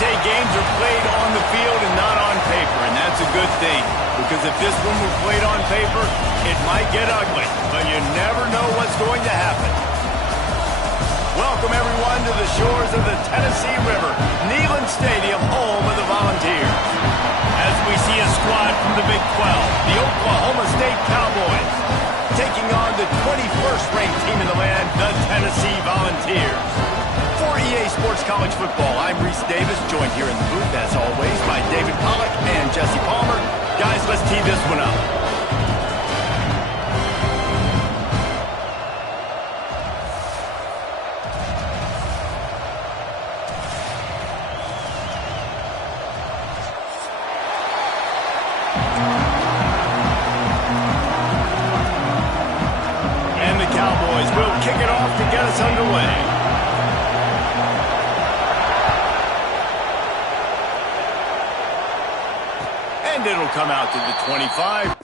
say games are played on the field and not on paper, and that's a good thing. Because if this one were played on paper, it might get ugly, but you never know what's going to happen. Welcome, everyone, to the shores of the Tennessee River, Neyland Stadium, home of the Volunteers. As we see a squad from the Big 12, the Oklahoma State Cowboys, taking on the 21st ranked team in the land, the Tennessee Volunteers. For EA Sports College Football, I'm Reese Davis, joined here in the booth, as always, by David Pollack and Jesse Palmer. Guys, let's tee this one up. And the Cowboys will kick it off to get us underway. And it'll come out to the 25.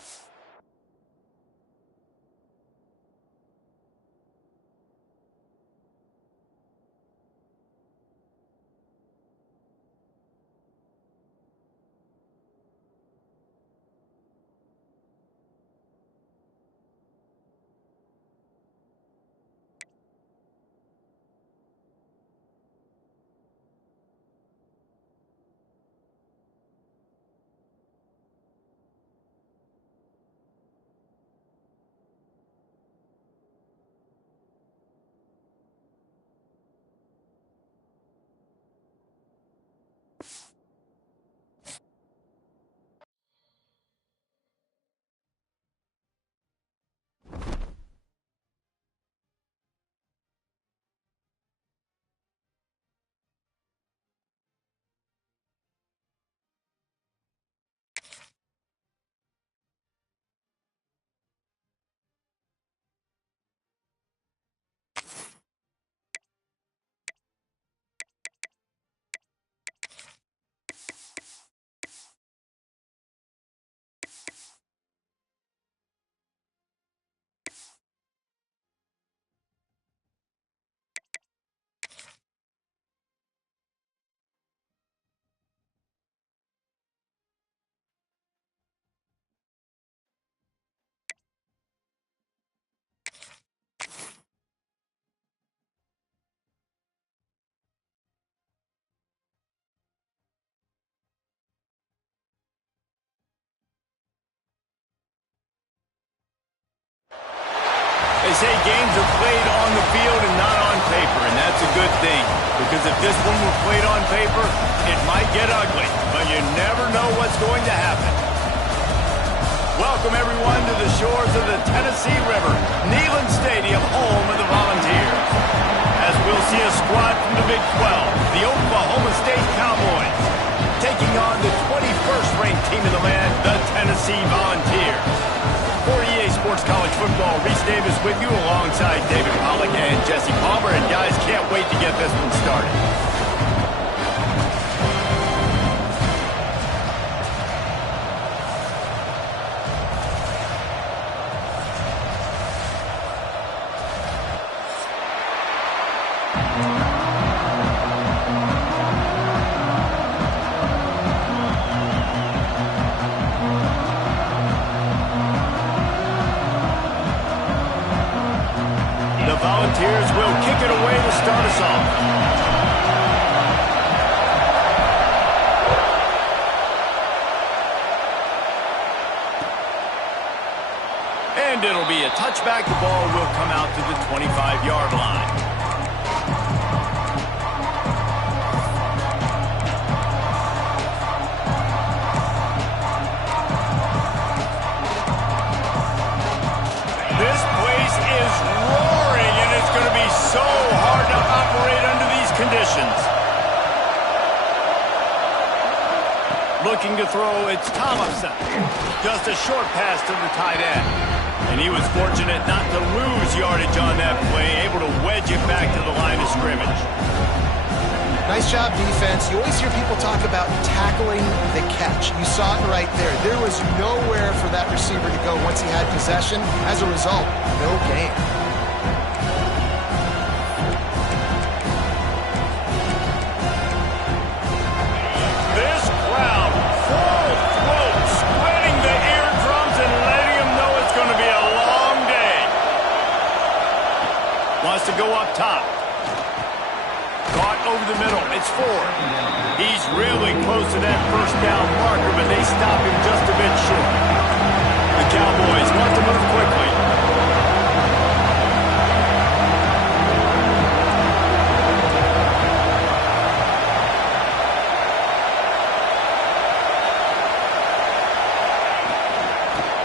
They say games are played on the field and not on paper, and that's a good thing. Because if this one were played on paper, it might get ugly, but you never know what's going to happen. Welcome, everyone, to the shores of the Tennessee River, Neyland Stadium, home of the Volunteers. As we'll see a squad from the Big 12, the Oklahoma State Cowboys, taking on the 21st ranked team in the land, the Tennessee Volunteers. For EA Sports College Football, Reese Davis with you alongside David Pollack and Jesse Palmer. And guys, can't wait to get this one started. Volunteers will kick it away to start us off. And it'll be a touchback. The ball will come out to the 25-yard line. This place is roaring, and it's going to be so hard to operate under these conditions. Looking to throw, it's Thomason. Just a short pass to the tight end. And he was fortunate not to lose yardage on that play, able to wedge it back to the line of scrimmage. Nice job, defense. You always hear people talk about tackling the catch. You saw it right there. There was nowhere for that receiver to go once he had possession. As a result, no gain. to go up top. Caught over the middle. It's 4. He's really close to that first down marker, but they stop him just a bit short. The Cowboys want to move quickly.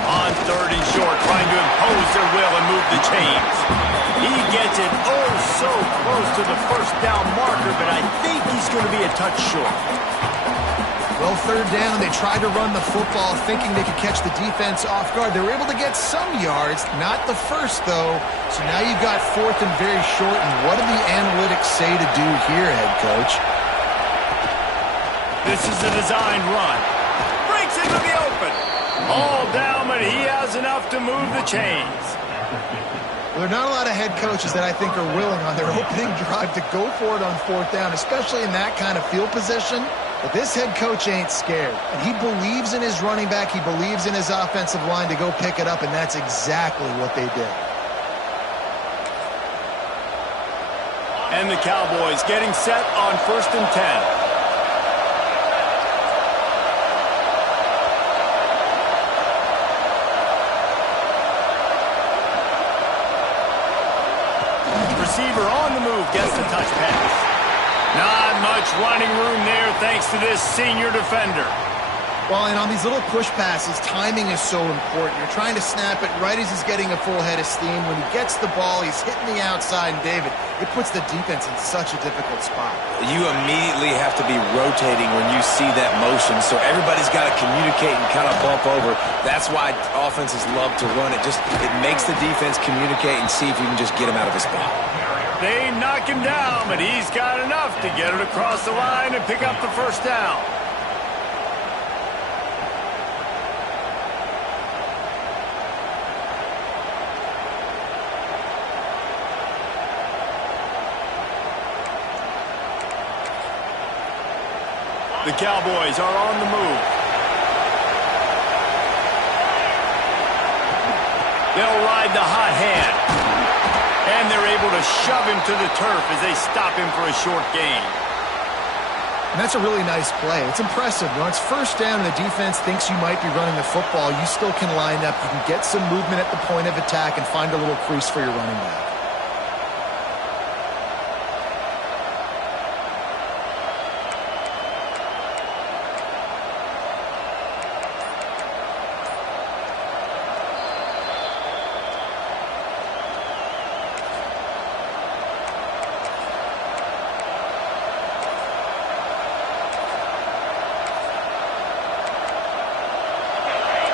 On 3rd and short, trying to impose their will and move the chains. He gets it oh so close to the first down marker, but I think he's going to be a touch short. Well, 3rd down, they tried to run the football thinking they could catch the defense off guard. They were able to get some yards, not the first, though. So now you've got 4th and very short, and what do the analytics say to do here, head coach? This is a designed run. Breaks into the open. All down, but he has enough to move the chains. Well, there are not a lot of head coaches that I think are willing on their opening drive to go for it on 4th down, especially in that kind of field position. But this head coach ain't scared. And he believes in his running back. He believes in his offensive line to go pick it up, and that's exactly what they did. And the Cowboys getting set on 1st and 10. Receiver on the move, gets the touch pass. Not much running room there thanks to this senior defender. Well, and on these little push passes, timing is so important. You're trying to snap it right as he's getting a full head of steam. When he gets the ball, he's hitting the outside, and David, it puts the defense in such a difficult spot. You immediately have to be rotating when you see that motion, so everybody's got to communicate and kind of bump over. That's why offenses love to run it. It makes the defense communicate and see if you can just get him out of his spot. They knock him down, but he's got enough to get it across the line and pick up the first down. The Cowboys are on the move. They'll ride the hot hand. And they're able to shove him to the turf as they stop him for a short gain. And that's a really nice play. It's impressive. When it's 1st down and the defense thinks you might be running the football, you still can line up. You can get some movement at the point of attack and find a little crease for your running back.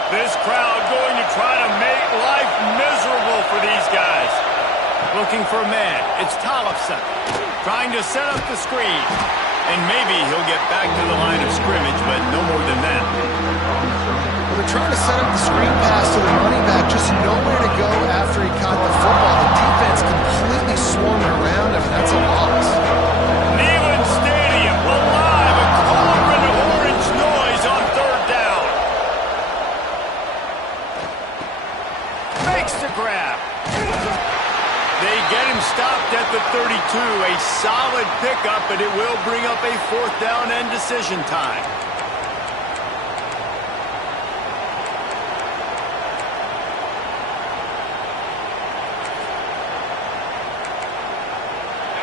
This crowd going to try to make life miserable for these guys. Looking for a man. It's Tollefson trying to set up the screen. And maybe he'll get back to the line of scrimmage, but no more than that. Well, they're trying to set up the screen pass to the running back. Just nowhere to go after he caught the football. The defense completely swarming around him. That's a loss. Neyland Stadium alive. A cauldron of orange noise on 3rd down. Makes the grab. They get him stopped at the 32. A solid pickup, but it will bring up a 4th down and decision time.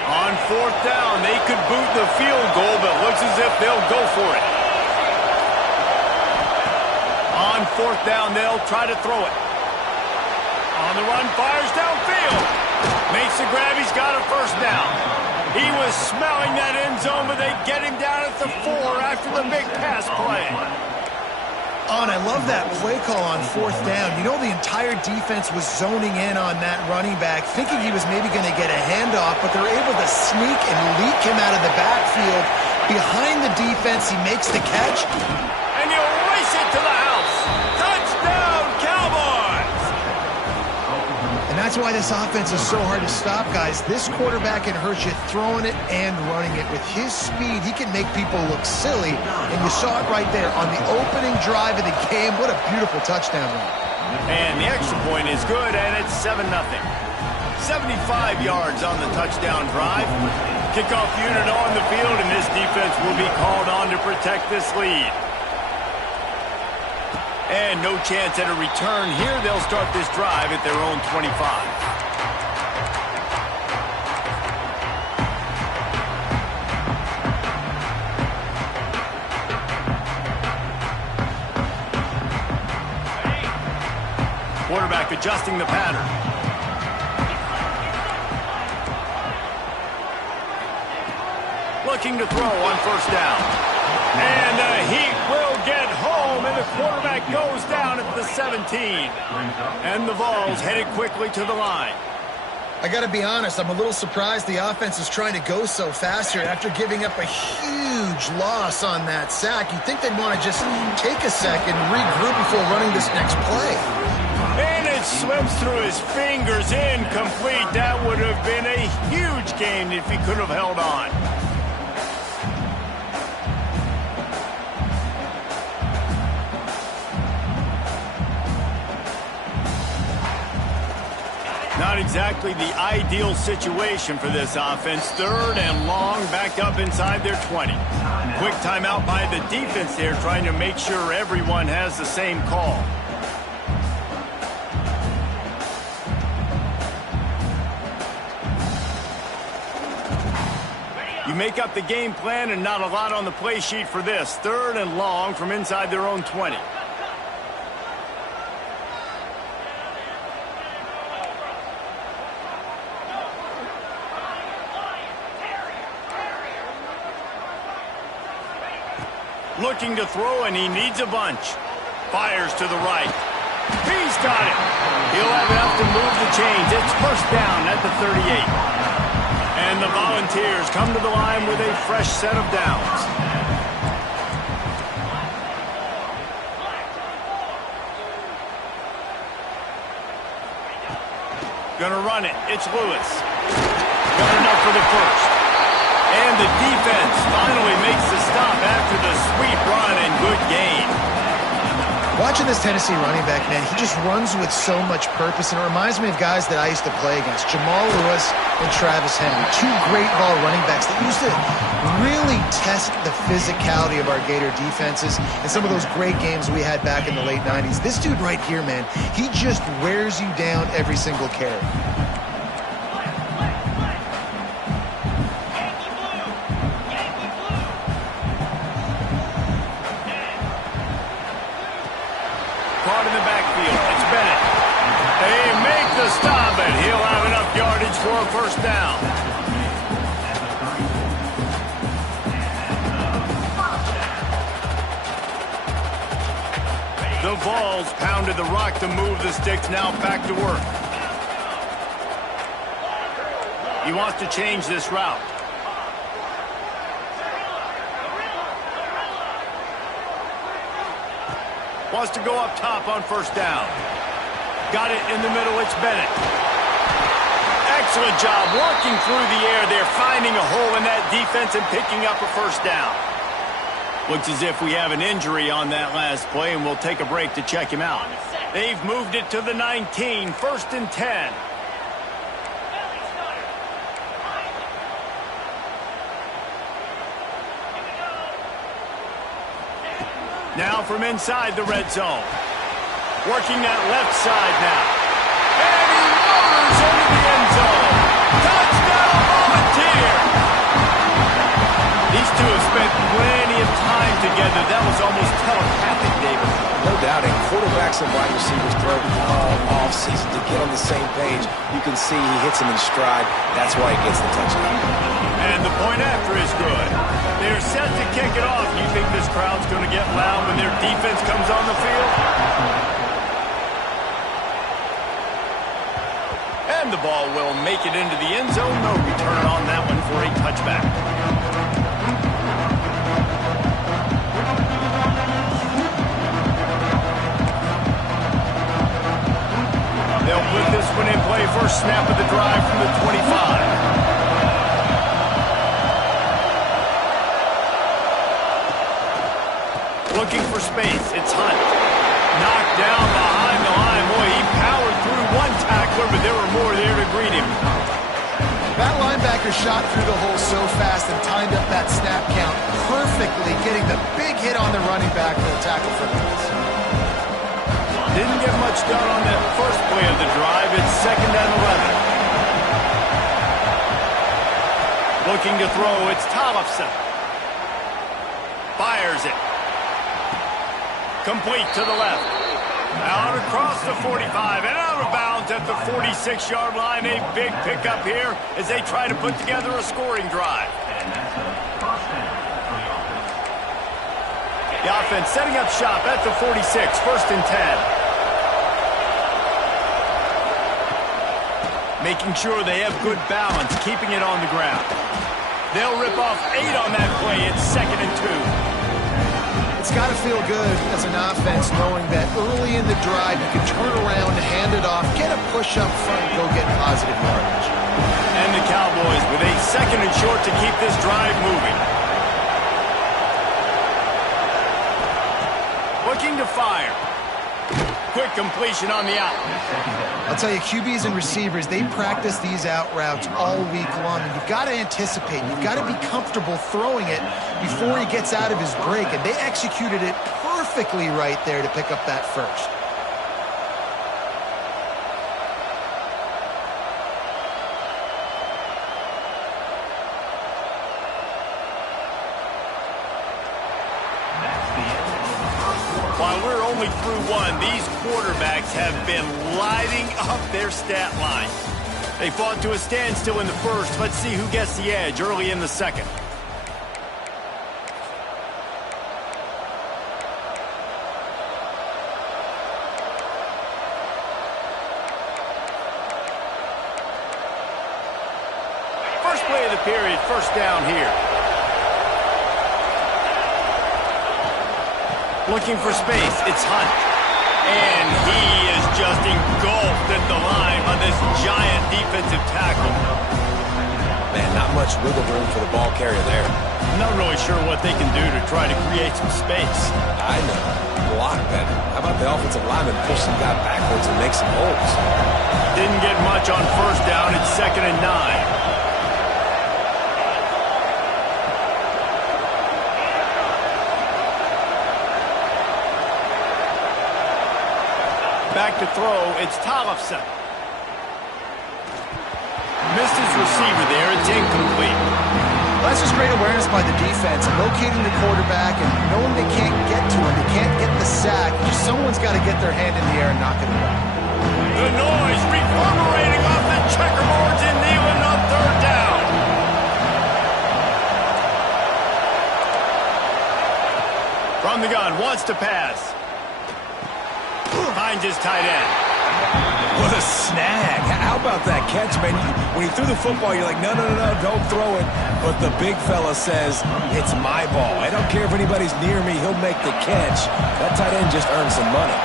On 4th down, they could boot the field goal, but looks as if they'll go for it. On 4th down, they'll try to throw it. On the run, fires downfield. Makes the grab, he's got a 1st down. He was smelling that end zone, but they get him down at the 4 after the big pass play. Oh, and I love that play call on 4th down. You know, the entire defense was zoning in on that running back, thinking he was maybe going to get a handoff, but they're able to sneak and leak him out of the backfield. Behind the defense, he makes the catch. And you race it to the house. Touchdown, Cowboys! And that's why this offense is so hard to stop, guys. This quarterback can hurt you throwing it and running it. With his speed, he can make people look silly. And you saw it right there on the opening drive of the game. What a beautiful touchdown run. And the extra point is good, and it's 7-0. 75 yards on the touchdown drive. Kickoff unit on the field, and this defense will be called on to protect this lead. And no chance at a return here. They'll start this drive at their own 25. Quarterback adjusting the pattern. Looking to throw on first down. And the Heat will get home, and the quarterback goes down at the 17. And the Vols headed quickly to the line. I got to be honest, I'm a little surprised the offense is trying to go so fast here after giving up a huge loss on that sack. You'd think they'd want to just take a second and regroup before running this next play. And it slips through his fingers, incomplete. That would have been a huge gain if he could have held on. Not exactly the ideal situation for this offense. 3rd and long, back up inside their 20. Quick timeout by the defense there, trying to make sure everyone has the same call. You make up the game plan and not a lot on the play sheet for this. 3rd and long from inside their own 20. Looking to throw, and he needs a bunch. Fires to the right. He's got it. He'll have enough to move the chains. It's first down at the 38. And the Volunteers come to the line with a fresh set of downs. Gonna run it. It's Lewis. Got enough for the first. And the defense finally makes the stop after the sweep run and good gain. Watching this Tennessee running back, man, he just runs with so much purpose, and it reminds me of guys that I used to play against, Jamal Lewis and Travis Henry, 2 great ball running backs that used to really test the physicality of our Gator defenses in some of those great games we had back in the late 90s. This dude right here, man, he just wears you down every single carry. Caught in the backfield. It's Bennett. They make the stop, and he'll have enough yardage for a first down. The Vols pounded the rock to move the sticks. Now back to work. He wants to change this route. Wants to go up top on first down. Got it in the middle. It's Bennett. Excellent job working through the air there, finding a hole in that defense and picking up a first down. Looks as if we have an injury on that last play, and we'll take a break to check him out. They've moved it to the 19, 1st and 10. Now from inside the red zone. Working that left side now. And he motors into the end zone. Touchdown, Volunteer! These two have spent plenty of time together. That was almost telepathic, David. No doubt, and quarterbacks and wide receivers throw all offseason to get on the same page. You can see he hits him in stride. That's why he gets the touchdown. And the point after is good. They're set to kick it off. You think this crowd's going to get loud when their defense comes on the field? And the ball will make it into the end zone. No return on that one for a touchback. They'll put this one in play. First snap of the drive from the 25. Looking for space. It's Hunt. Knocked down behind the line. Boy, he powered through one tackler, but there were more there to greet him. playmaker shot through the hole so fast and timed up that snap count perfectly, getting the big hit on the running back for the tackle for loss. Didn't get much done on that first play of the drive. It's 2nd and 11. Looking to throw, it's Tollefson. Fires it. Complete to the left. Out across the 45 and out of bounds at the 46-yard line. A big pickup here as they try to put together a scoring drive. The offense setting up shop at the 46, 1st and 10. Making sure they have good balance, keeping it on the ground. They'll rip off 8 on that play. It's 2nd and 2. It's got to feel good as an offense knowing that early in the drive you can turn around, hand it off, get a push up front, and go get positive yardage. And the Cowboys with a 2nd and short to keep this drive moving. Looking to fire. Quick completion on the out. I'll tell you, QBs and receivers, they practice these out routes all week long, and you've got to anticipate. You've got to be comfortable throwing it before he gets out of his break, and they executed it perfectly right there to pick up that first. While we're only through one, these quarterbacks have been lighting up their stat line. They fought to a standstill in the first. Let's see who gets the edge early in the second. First play of the period, 1st down here. Looking for space, it's Hunt. And he is just engulfed at the line by this giant defensive tackle. Man, not much wiggle room for the ball carrier there. Not really sure what they can do to try to create some space. I know. Block better. How about the offensive lineman push some guy backwards and make some holes? Didn't get much on 1st down. It's 2nd and 9. Back to throw, it's Tollefson. Missed his receiver there, it's incomplete. That's just great awareness by the defense, locating the quarterback and knowing they can't get to him, they can't get the sack. Just someone's got to get their hand in the air and knock it away. The noise reverberating off the checkerboards in Neyland on 3rd down. From the gun, wants to pass. Finds his tight end. What a snag. How about that catch, man? When he threw the football, you're like, no, don't throw it. But the big fella says, it's my ball. I don't care if anybody's near me. He'll make the catch. That tight end just earned some money.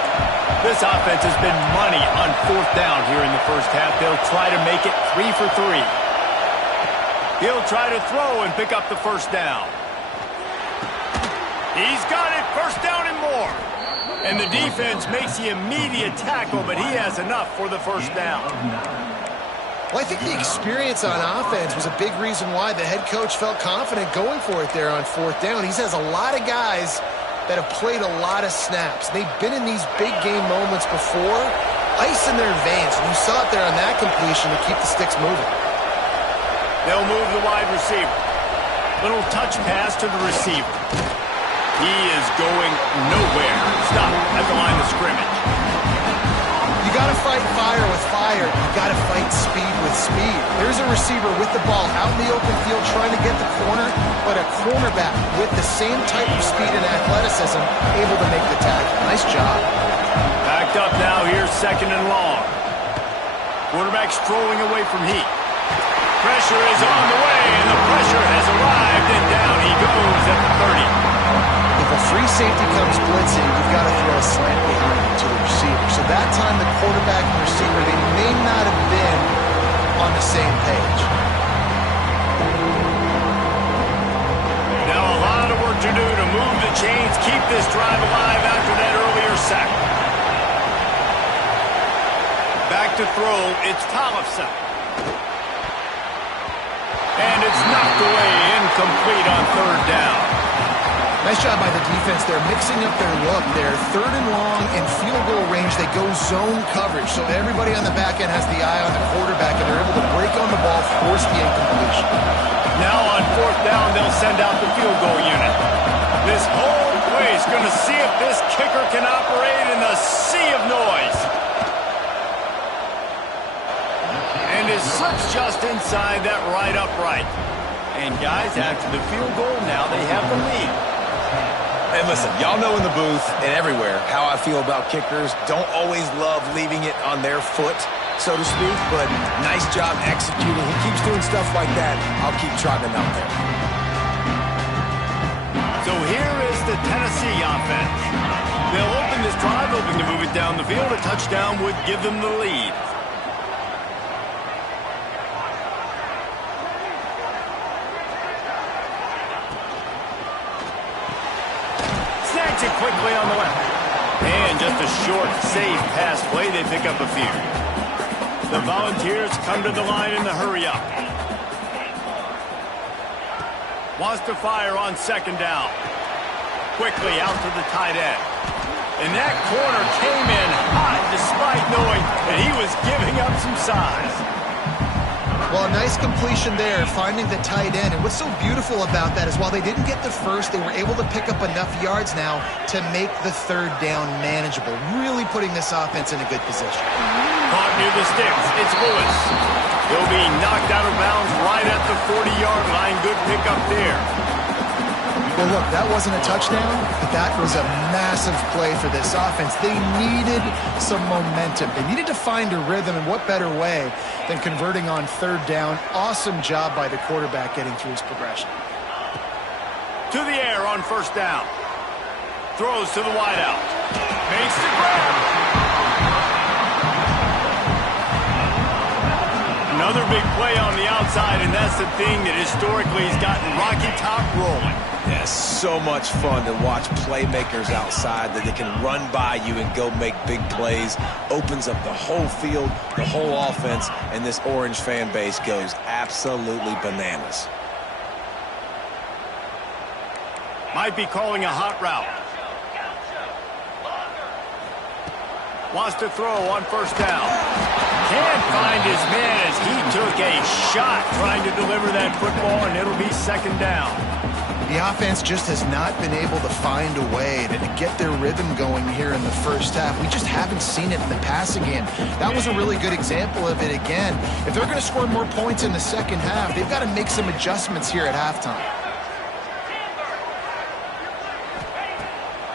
This offense has been money on 4th down here in the first half. They'll try to make it 3 for 3. He'll try to throw and pick up the 1st down. He's got it. 1st down and more. And the defense makes the immediate tackle, but he has enough for the 1st down. Well, I think the experience on offense was a big reason why the head coach felt confident going for it there on 4th down. He has a lot of guys that have played a lot of snaps. They've been in these big game moments before, ice in their veins. And you saw it there on that completion to keep the sticks moving. They'll move the wide receiver. Little touch pass to the receiver. He is going nowhere. Stop at the line of scrimmage. You got to fight fire with fire. You got to fight speed with speed. There's a receiver with the ball out in the open field trying to get the corner, but a cornerback with the same type of speed and athleticism able to make the tackle. Nice job. Backed up now. Here's 2nd and long. Quarterback strolling away from heat. Pressure is on the way, and the pressure has arrived, and down he goes at the 30. If a free safety comes blitzing, you've got to throw a slant behind it to the receiver. So that time the quarterback and receiver, they may not have been on the same page. Now a lot of work to do to move the chains, keep this drive alive after that earlier sack. Back to throw, it's Tollefson. And it's knocked away, incomplete on third down. Nice job by the defense. They're mixing up their look. They're third and long in field goal range. They go zone coverage, so everybody on the back end has the eye on the quarterback, and they're able to break on the ball, force the incompletion. Now on fourth down, they'll send out the field goal unit. This whole place going to see if this kicker can operate in the sea of noise. And it slips just inside that right upright. And guys, after the field goal, now they have the lead. And listen, y'all know in the booth and everywhere how I feel about kickers. Don't always love leaving it on their foot, so to speak, but nice job executing. He keeps doing stuff like that. I'll keep trotting him out there. So here is the Tennessee offense. They'll open this drive, hoping to move it down the field. A touchdown would give them the lead. Snacks it quickly on the left. And just a short, safe pass play. They pick up a few. The Volunteers come to the line in the hurry-up. Wants to fire on second down. Quickly out to the tight end. And that corner came in hot despite knowing that he was giving up some size. Well, a nice completion there, finding the tight end. And what's so beautiful about that is while they didn't get the first, they were able to pick up enough yards now to make the third down manageable, really putting this offense in a good position. Caught near the sticks. It's Lewis. He'll be knocked out of bounds right at the 40-yard line. Good pickup there. Well, look, that wasn't a touchdown, but that was a massive play for this offense. They needed some momentum. They needed to find a rhythm, and what better way than converting on third down. Awesome job by the quarterback getting through his progression. To the air on first down. Throws to the wideout. Makes the grab. Another big play on the outside, and that's the thing that historically has gotten Rocky Top rolling. Yeah, so much fun to watch playmakers outside that they can run by you and go make big plays. Opens up the whole field, the whole offense, and this Orange fan base goes absolutely bananas. Might be calling a hot route. Wants to throw on first down. Can't find his man as he took a shot trying to deliver that football, and it'll be second down. The offense just has not been able to find a way to get their rhythm going here in the first half. We just haven't seen it in the passing game. That was a really good example of it again. If they're going to score more points in the second half, they've got to make some adjustments here at halftime.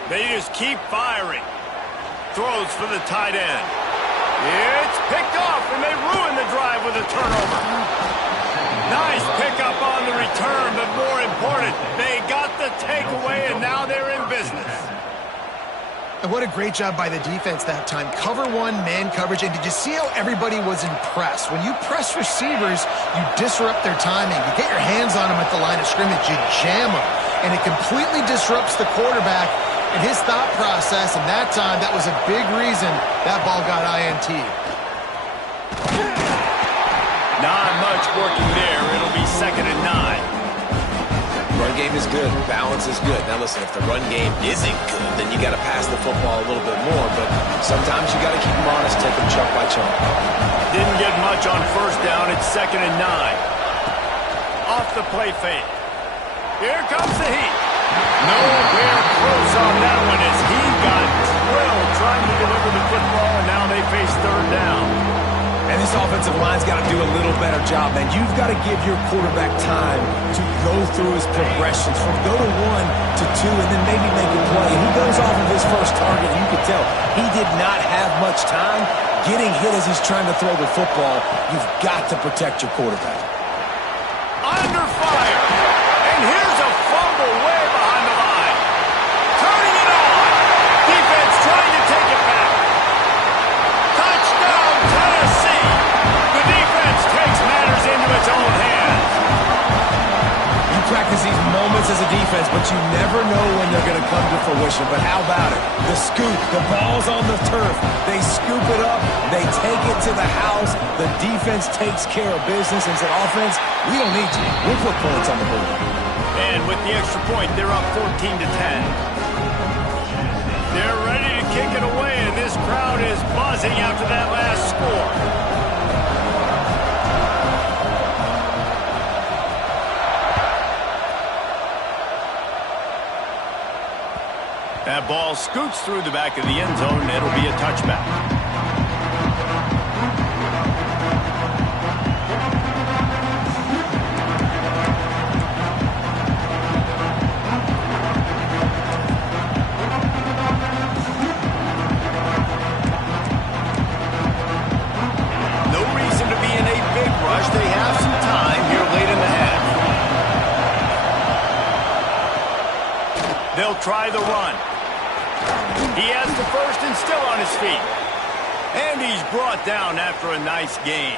They just keep firing. Throws for the tight end. It's picked off, and they ruin the drive with a turnover. Nice pickup on the return, but more important, they got the takeaway, and now they're in business. And what a great job by the defense that time. Cover one, man coverage, and did you see how everybody was impressed? When you press receivers, you disrupt their timing. You get your hands on them at the line of scrimmage, you jam them, and it completely disrupts the quarterback and his thought process, and that time, that was a big reason that ball got INT. Not much working there. It'll be 2nd and 9. Run game is good. Balance is good. Now listen, if the run game isn't good, then you got to pass the football a little bit more. But sometimes you got to keep them honest, take them chunk by chunk. Didn't get much on first down. It's 2nd and 9. Off the play fake. Here comes the heat. Nowhere close on that one as he got drilled trying to deliver the football, and now they face third down. And this offensive line's got to do a little better job, man. You've got to give your quarterback time to go through his progressions from go to 1 to 2 and then maybe make a play. And he goes off of his first target, and you can tell he did not have much time getting hit as he's trying to throw the football. You've got to protect your quarterback. Under fire. And here's a fumble way behind the line. Turning it on. Defense trying to take it back. Touchdown, Tennessee. The defense takes matters into its own hands. You practice these moments as a a defense, but you never know when they're going to come to fruition. But how about it? The scoop, the ball's on the turf. They scoop it up. They take it to the house. The defense takes care of business and said, offense, we don't need you. We'll put points on the board. And with the extra point, they're up 14-10. They're ready to kick it away, and this crowd is buzzing after that last score. That ball scoots through the back of the end zone, and it'll be a touchback. No reason to be in a big rush. They have some time here late in the half. They'll try the run. He has the first and still on his feet. And he's brought down after a nice gain.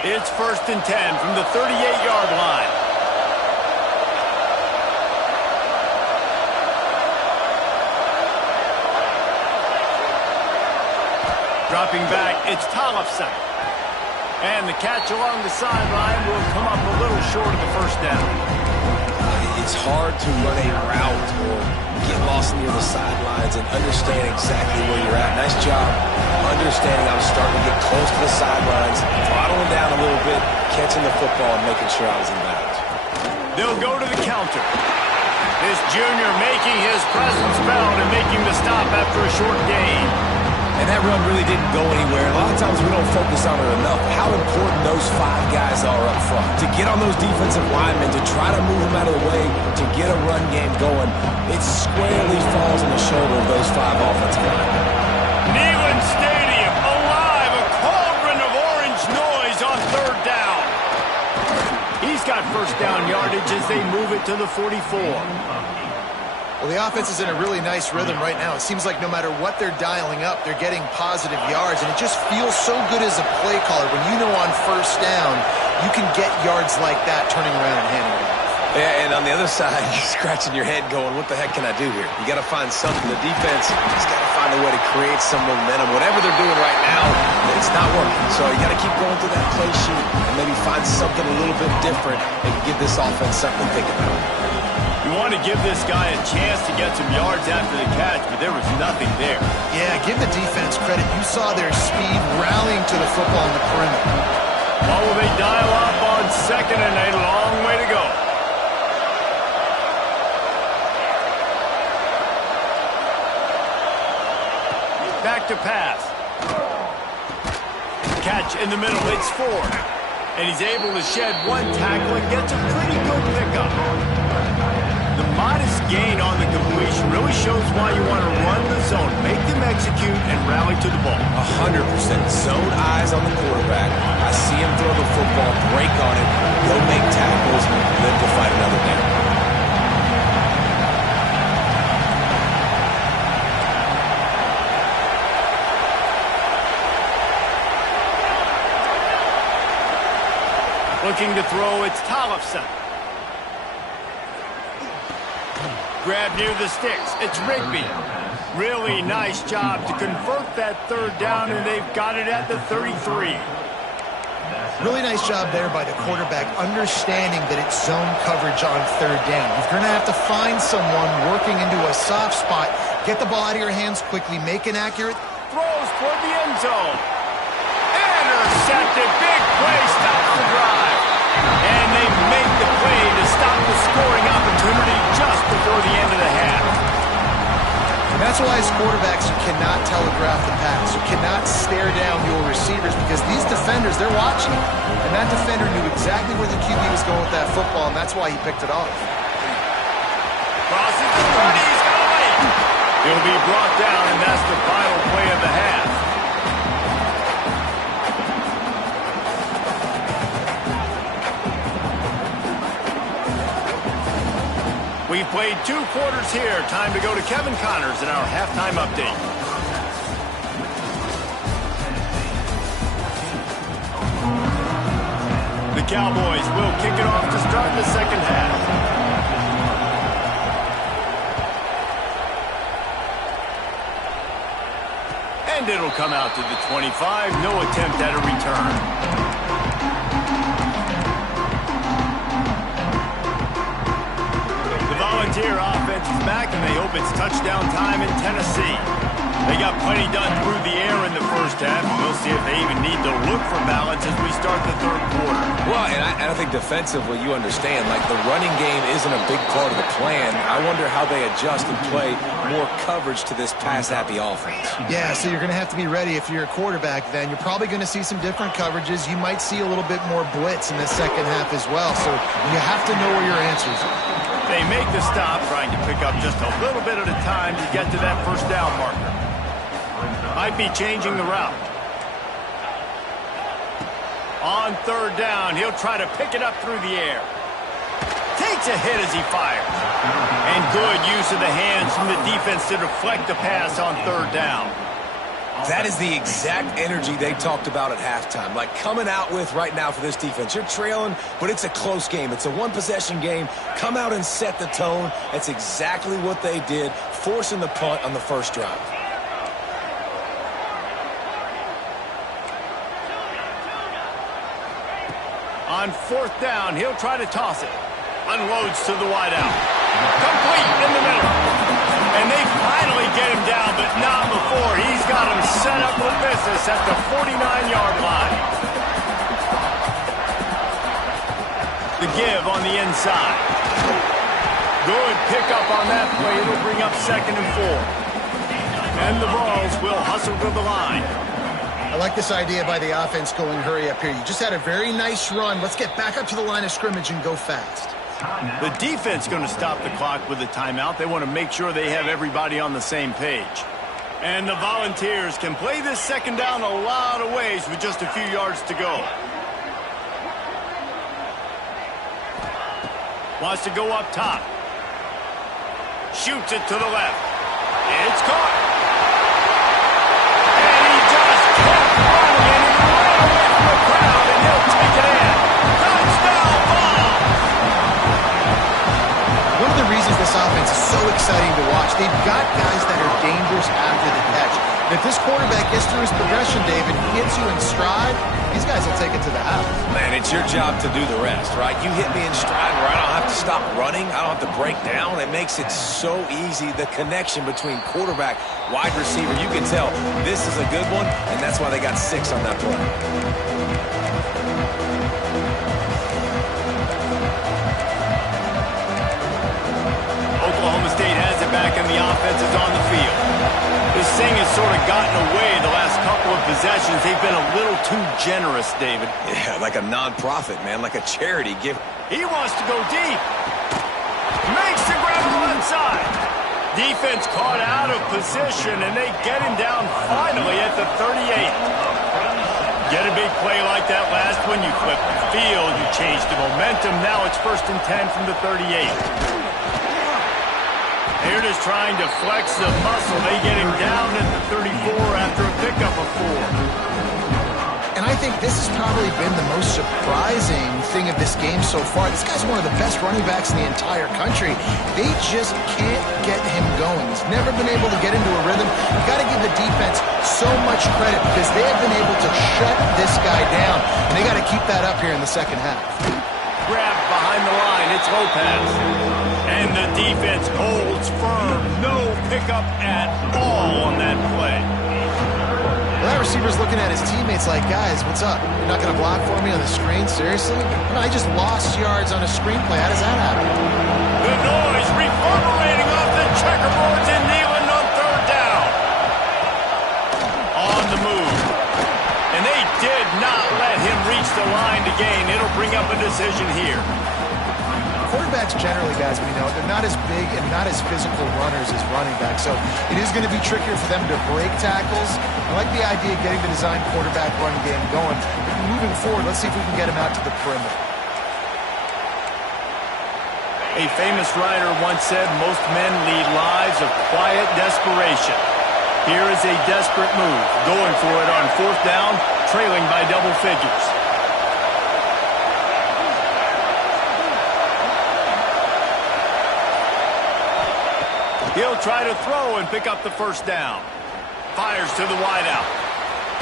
It's 1st and 10 from the 38-yard line. Dropping back, it's Tollefson. And the catch along the sideline will come up a little short of the first down. It's hard to run a route or get lost near the sidelines and understand exactly where you're at. Nice job understanding I was starting to get close to the sidelines, throttling down a little bit, catching the football and making sure I was in bounds. They'll go to the counter. This junior making his presence felt and making the stop after a short gain. And that run really didn't go anywhere. A lot of times we don't focus on it enough, how important those 5 guys are up front. To get on those defensive linemen, to try to move them out of the way, to get a run game going, it squarely falls on the shoulder of those 5 offensive linemen. Neyland Stadium, alive, a cauldron of orange noise on 3rd down. He's got first down yardage as they move it to the 44. Well, the offense is in a really nice rhythm right now. It seems like no matter what they're dialing up, they're getting positive yards, and it just feels so good as a play caller when you know on first down you can get yards like that turning around and handing it off. Yeah, and on the other side, you're scratching your head going, what the heck can I do here? You got to find something. The defense has got to find a way to create some momentum. Whatever they're doing right now, it's not working. So you got to keep going through that play sheet and maybe find something a little bit different and give this offense something to think about. You want to give this guy a chance to get some yards after the catch, but there was nothing there. Yeah, give the defense credit. You saw their speed rallying to the football on the perimeter. Well, will they dial up on 2nd and a long way to go? Back to pass. Catch in the middle, it's Ford. And he's able to shed one tackle and gets a pretty good pickup. The modest gain on the completion really shows why you want to run the zone, make them execute, and rally to the ball. 100% zone eyes on the quarterback. I see him throw the football, break on it, go make tackles, live to fight another down. Looking to throw, it's Tollefson. Grab near the sticks, it's Rigby. Really nice job to convert that 3rd down, and they've got it at the 33. Really nice job there by the quarterback, understanding that it's zone coverage on 3rd down. You're going to have to find someone working into a soft spot, get the ball out of your hands quickly, make an accurate throws toward the end zone. Intercepted, big play, stops the drive. And they make the play to stop the scoring opportunity just before the end of the half. And that's why as quarterbacks you cannot telegraph the pass. You cannot stare down your receivers because these defenders, they're watching. And that defender knew exactly where the QB was going with that football, and that's why he picked it off. Crosses the 30, he's got a lead. He'll be brought down, and that's the final play of the half. We've played 2 quarters here. Time to go to Kevin Connors in our halftime update. The Cowboys will kick it off to start the second half. And it'll come out to the 25. No attempt at a return. The Volunteer offense is back, and they hope it's touchdown time in Tennessee. They got plenty done through the air in the first half, and we'll see if they even need to look for balance as we start the third quarter. Well, and I think defensively, you understand, like the running game isn't a big part of the plan. I wonder how they adjust and play more coverage to this pass-happy offense. Yeah, so you're going to have to be ready if you're a quarterback then. You're probably going to see some different coverages. You might see a little bit more blitz in the second half as well, so you have to know where your answers are. They make the stop, trying to pick up just a little bit at a time to get to that first down marker. Might be changing the route. On third down, he'll try to pick it up through the air. Takes a hit as he fires. And good use of the hands from the defense to deflect the pass on third down. That is the exact energy they talked about at halftime. Like coming out with right now for this defense. You're trailing, but it's a close game. It's a one-possession game. Come out and set the tone. That's exactly what they did, forcing the punt on the first drive. On fourth down, he'll try to toss it. Unloads to the wideout. Complete in the middle. And they finally get him down, but not before. He's got him set up for business at the 49-yard line. The give on the inside. Good pickup on that play. It'll bring up 2nd and 4. And the Vols will hustle to the line. I like this idea by the offense going hurry up here. You just had a very nice run. Let's get back up to the line of scrimmage and go fast. The defense going to stop the clock with a timeout. They want to make sure they have everybody on the same page. And the Volunteers can play this second down a lot of ways with just a few yards to go. Wants to go up top. Shoots it to the left. It's caught. And he just kept running, and he ran away from the crowd, and he'll take it in. Touchdown ball! One of the reasons this offense is so exciting to watch, they've got guys that are dangerous after the catch. And if this quarterback gets through his progression, David, hits you in stride, these guys will take it to the house. Man, it's your job to do the rest, right? You hit me in stride where I don't have to stop running. I don't have to break down. It makes it so easy, the connection between quarterback, wide receiver. You can tell this is a good one, and that's why they got 6 on that play. Oklahoma State has it back, and the offense is on the field. This thing has sort of gotten away the last couple of possessions. They've been a little too generous, David. Yeah, like a non-profit, man, like a charity gift. He wants to go deep. Makes the grab on the left side. Defense caught out of position, and they get him down finally at the 38. Get a big play like that last one, you flip the field, you change the momentum. Now it's 1st and 10 from the 38. They're just trying to flex the muscle. They get him down at the 34 after a pickup of 4. And I think this has probably been the most surprising thing of this game so far. This guy's one of the best running backs in the entire country. They just can't get him going. He's never been able to get into a rhythm. You've got to give the defense so much credit because they have been able to shut this guy down. And they got to keep that up here in the second half. Grab behind the line. It's Lopez. And the defense holds firm. No pickup at all on that play. Well, that receiver's looking at his teammates like, guys, what's up? You're not going to block for me on the screen? Seriously? No, I just lost yards on a screenplay. How does that happen? The noise reverberating off the checkerboards and kneeling on third down. On the move. And they did not let him reach the line to gain. It'll bring up a decision here. Quarterbacks generally, guys, we know, they're not as big and not as physical runners as running backs, so it is going to be trickier for them to break tackles. I like the idea of getting the design quarterback run game going. But moving forward, let's see if we can get him out to the perimeter. A famous writer once said, most men lead lives of quiet desperation. Here is a desperate move, going for it on 4th down, trailing by double figures. He'll try to throw and pick up the first down. Fires to the wideout.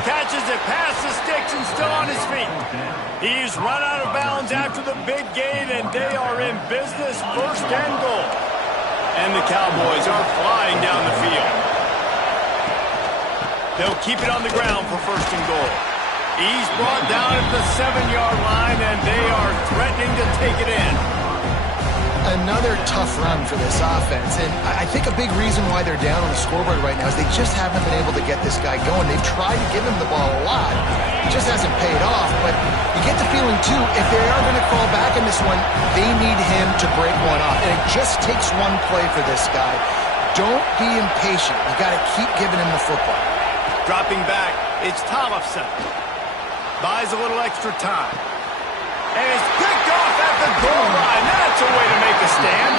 Catches it past the sticks and still on his feet. He's run out of bounds after the big gain, and they are in business. First and goal. And the Cowboys are flying down the field. They'll keep it on the ground for first and goal. He's brought down at the 7-yard line, and they are threatening to take it in. Another tough run for this offense, and I think a big reason why they're down on the scoreboard right now is they just haven't been able to get this guy going. They've tried to give him the ball a lot. It just hasn't paid off, but you get the feeling, too, if they are going to crawl back in this one, they need him to break one off, and it just takes one play for this guy. Don't be impatient. You got to keep giving him the football. Dropping back, it's Tollefson. Buys a little extra time. And it's picked off at the goal line. That's a way to make a stand.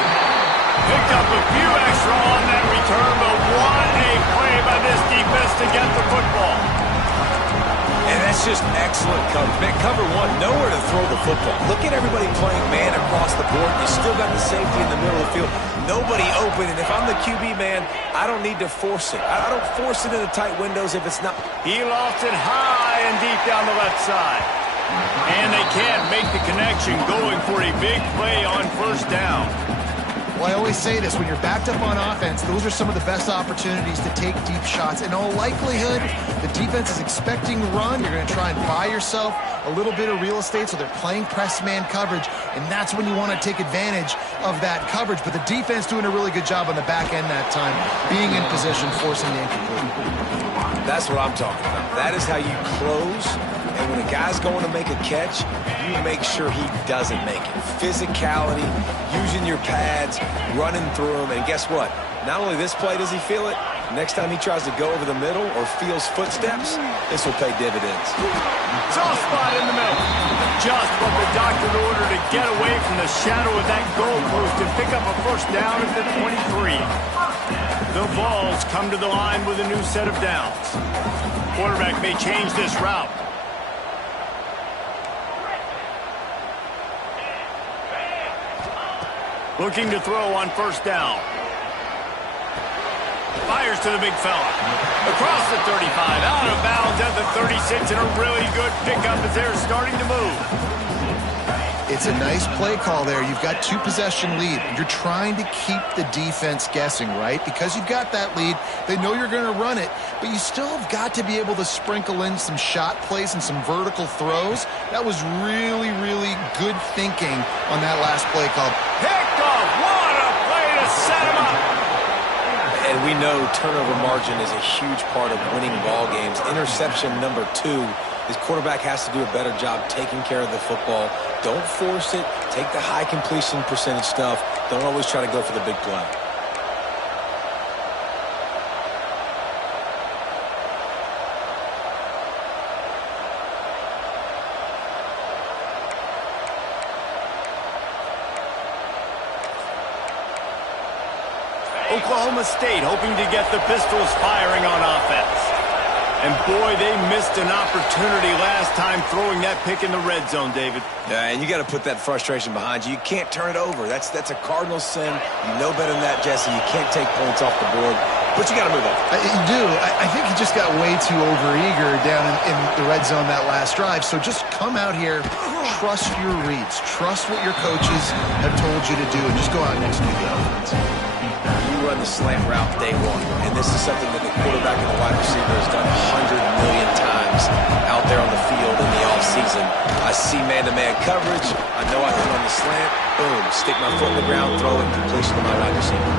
Picked up a few extra on that return, but what a play by this defense to get the football. And that's just excellent coverage. Man, cover one, nowhere to throw the football. Look at everybody playing man across the board. You still got the safety in the middle of the field. Nobody open, and if I'm the QB, man, I don't need to force it. I don't force it into tight windows if it's not. He lofts it high and deep down the left side. And they can't make the connection, going for a big play on first down. Well, I always say this, when you're backed up on offense, those are some of the best opportunities to take deep shots. In all likelihood, the defense is expecting run. You're going to try and buy yourself a little bit of real estate, so they're playing press man coverage, and that's when you want to take advantage of that coverage. But the defense doing a really good job on the back end that time, being in position, forcing the incomplete. That's what I'm talking about. That is how you close. And when a guy's going to make a catch, you make sure he doesn't make it. Physicality, using your pads, running through them. And guess what? Not only this play does he feel it, next time he tries to go over the middle or feels footsteps, this will pay dividends. Soft spot in the middle. Just what the doctor ordered to get away from the shadow of that goalpost and pick up a first down at the 23. The Vols come to the line with a new set of downs. Quarterback may change this route. Looking to throw on first down. Fires to the big fella. Across the 35, out of bounds at the 36, and a really good pickup as they're starting to move. It's a nice play call there. You've got 2-possession lead. You're trying to keep the defense guessing, right? Because you've got that lead, they know you're going to run it, but you still have got to be able to sprinkle in some shot plays and some vertical throws. That was really, really good thinking on that last play call. Picked off. What a play to set him up. And we know turnover margin is a huge part of winning ball games. Interception number 2. His quarterback has to do a better job taking care of the football. Don't force it. Take the high completion percentage stuff. Don't always try to go for the big play. Oklahoma State hoping to get the pistols firing on offense. And boy, they missed an opportunity last time throwing that pick in the red zone, David. Yeah, and you got to put that frustration behind you. You can't turn it over. That's a cardinal sin. You know better than that, Jesse. You can't take points off the board, but you got to move on. You do. I think he just got way too overeager down in the red zone that last drive. So just come out here, trust your reads, trust what your coaches have told you to do, and just go out and execute the offense. You run the slant route day one, and this is something that the quarterback and the wide receiver has done 100 million times out there on the field in the offseason. I see man-to-man coverage. I know I can run the slant. Boom, stick my foot in the ground, throw it, completion to my wide receiver.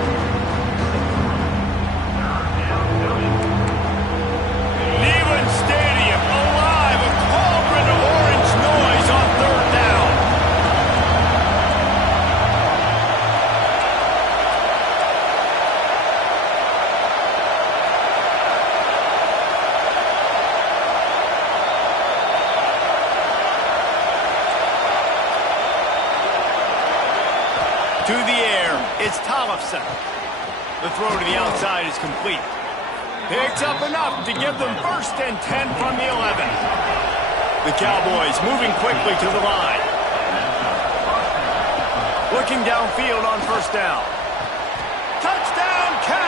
Neyland Stadium alive, a cauldron of orange noise on third down. To the air, it's Tollefson. The throw to the outside is complete. Picks up enough to give them first and 10 from the 11. The Cowboys moving quickly to the line. Looking downfield on first down. Touchdown, Cowboys!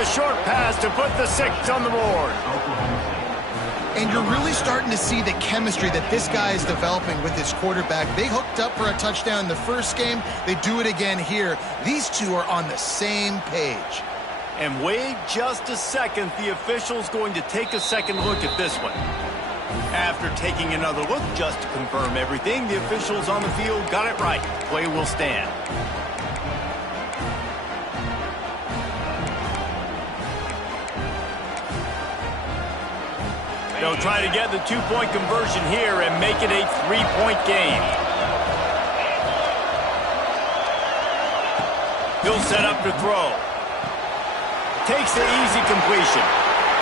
the short pass to put the 6 on the board. And you're really starting to see the chemistry that this guy is developing with his quarterback. They hooked up for a touchdown in the first game. They do it again here. These two are on the same page. And wait just a second. The official's going to take a second look at this one. After taking another look just to confirm everything, the officials on the field got it right. Play will stand. They'll try to get the 2-point conversion here and make it a 3-point game. He'll set up to throw. Takes the easy completion.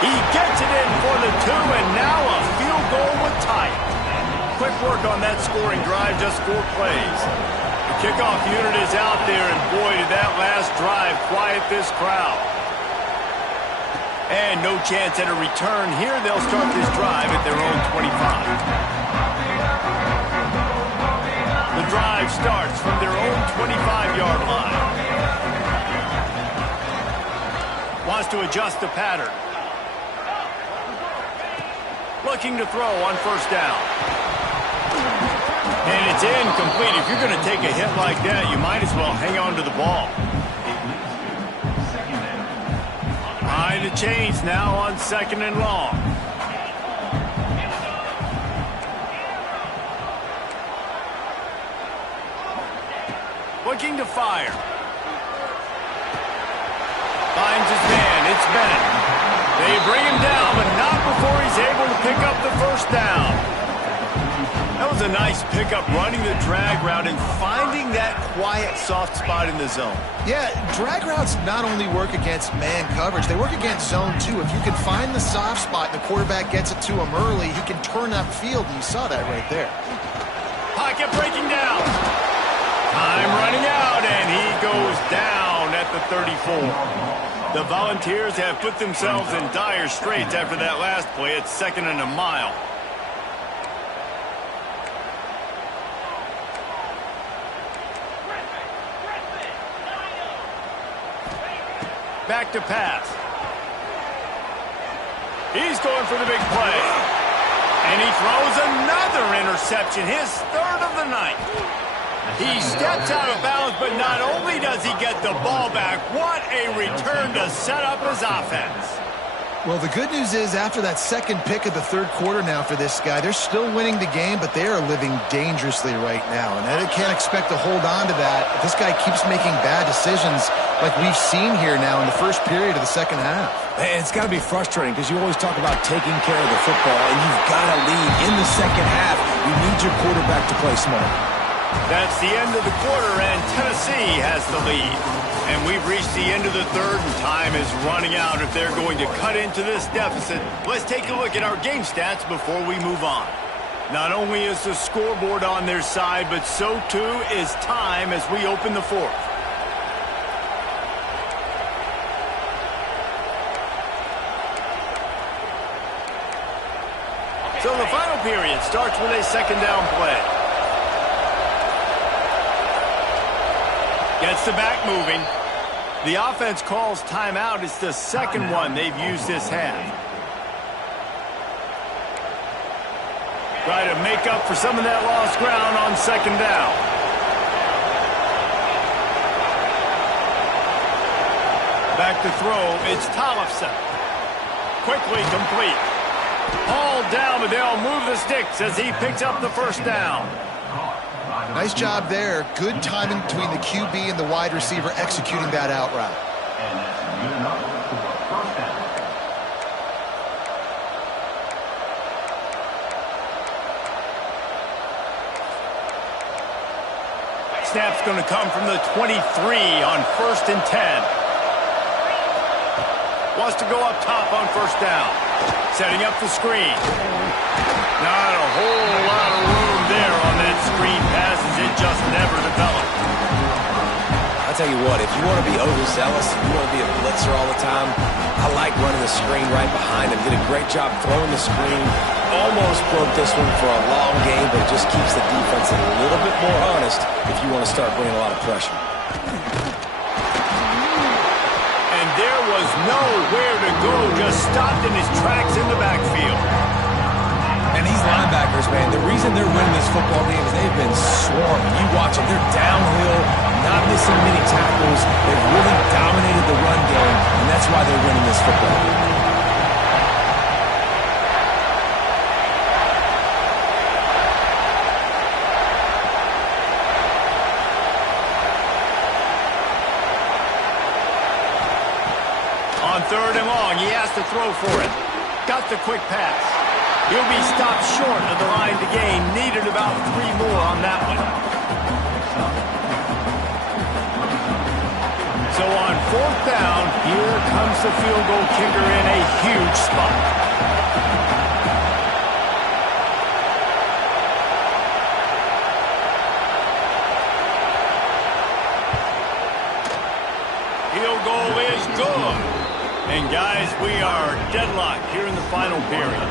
He gets it in for the 2, and now a field goal would tie it. Quick work on that scoring drive, just 4 plays. The kickoff unit is out there, and boy, did that last drive quiet this crowd. And no chance at a return here. They'll start this drive at their own 25. The drive starts from their own 25-yard line. Wants to adjust the pattern. Looking to throw on first down. And it's incomplete. If you're going to take a hit like that, you might as well hang on to the ball. Behind the chains now on 2nd and long. Looking to fire. Finds his man. It's Bennett. They bring him down, but not before he's able to pick up the first down. That was a nice pickup, running the drag route and finding that quiet, soft spot in the zone. Yeah, drag routes not only work against man coverage, they work against zone too. If you can find the soft spot and the quarterback gets it to him early, he can turn upfield, and you saw that right there. Pocket breaking down. Time running out, and he goes down at the 34. The Volunteers have put themselves in dire straits after that last play. It's 2nd and a mile. Back to pass. He's going for the big play. And he throws another interception, his 3rd of the night. He steps out of bounds, but not only does he get the ball back, what a return to set up his offense. Well, the good news is after that second pick of the 3rd quarter now for this guy, they're still winning the game, but they are living dangerously right now. And they can't expect to hold on to that if this guy keeps making bad decisions like we've seen here now in the first period of the second half. And it's got to be frustrating because you always talk about taking care of the football, and you've got to lead in the second half. You need your quarterback to play smart. That's the end of the quarter, and Tennessee has the lead. And we've reached the end of the 3rd, and time is running out if they're going to cut into this deficit. Let's take a look at our game stats before we move on. Not only is the scoreboard on their side, but so too is time as we open the 4th. So the final period starts with a 2nd down play. Gets the back moving. The offense calls timeout. It's the 2nd one they've used this half. Try to make up for some of that lost ground on 2nd down. Back to throw. It's Tollefson. Quickly complete. All down, but they'll move the sticks as he picks up the first down. Nice job there. Good timing between the QB and the wide receiver executing that out route. Snap's going to come from the 23 on 1st and 10. Wants to go up top on first down. Setting up the screen. Not a whole lot of room there on that screen pass as it just never developed. I'll tell you what, if you want to be overzealous, you want to be a blitzer all the time, I like running the screen right behind him. Did a great job throwing the screen. Almost broke this one for a long game, but it just keeps the defense a little bit more honest if you want to start bringing a lot of pressure. And there was nowhere to go, just stopped in his tracks in the backfield. And these linebackers, man, the reason they're winning this football game is they've been swarming. You watch them, they're downhill, not missing many tackles. They've really dominated the run game, and that's why they're winning this football game. On 3rd and long, he has to throw for it. Got the quick pass. He'll be stopped short of the line to gain. Needed about 3 more on that one. So on 4th down, here comes the field goal kicker in a huge spot. Field goal is good. And guys, we are deadlocked here in the final period.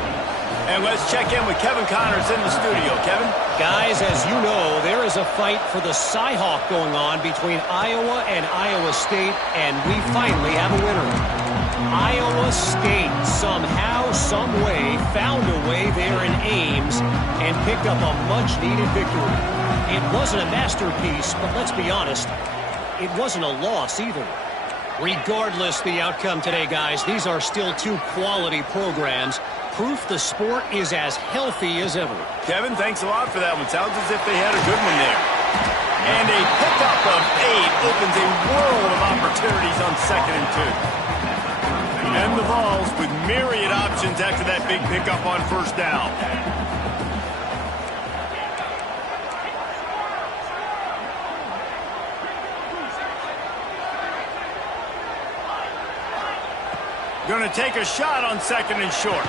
And let's check in with Kevin Connors in the studio. Kevin? Guys, as you know, there is a fight for the Cy-Hawk going on between Iowa and Iowa State, and we finally have a winner. Iowa State somehow, some way, found a way there in Ames and picked up a much-needed victory. It wasn't a masterpiece, but let's be honest, it wasn't a loss either. Regardless the outcome today, guys, these are still 2 quality programs. Proof the sport is as healthy as ever. Kevin, thanks a lot for that one. Sounds as if they had a good one there. And a pickup of 8 opens a world of opportunities on 2nd and 2. And the Vols with myriad options after that big pickup on 1st down. Going to take a shot on 2nd and short.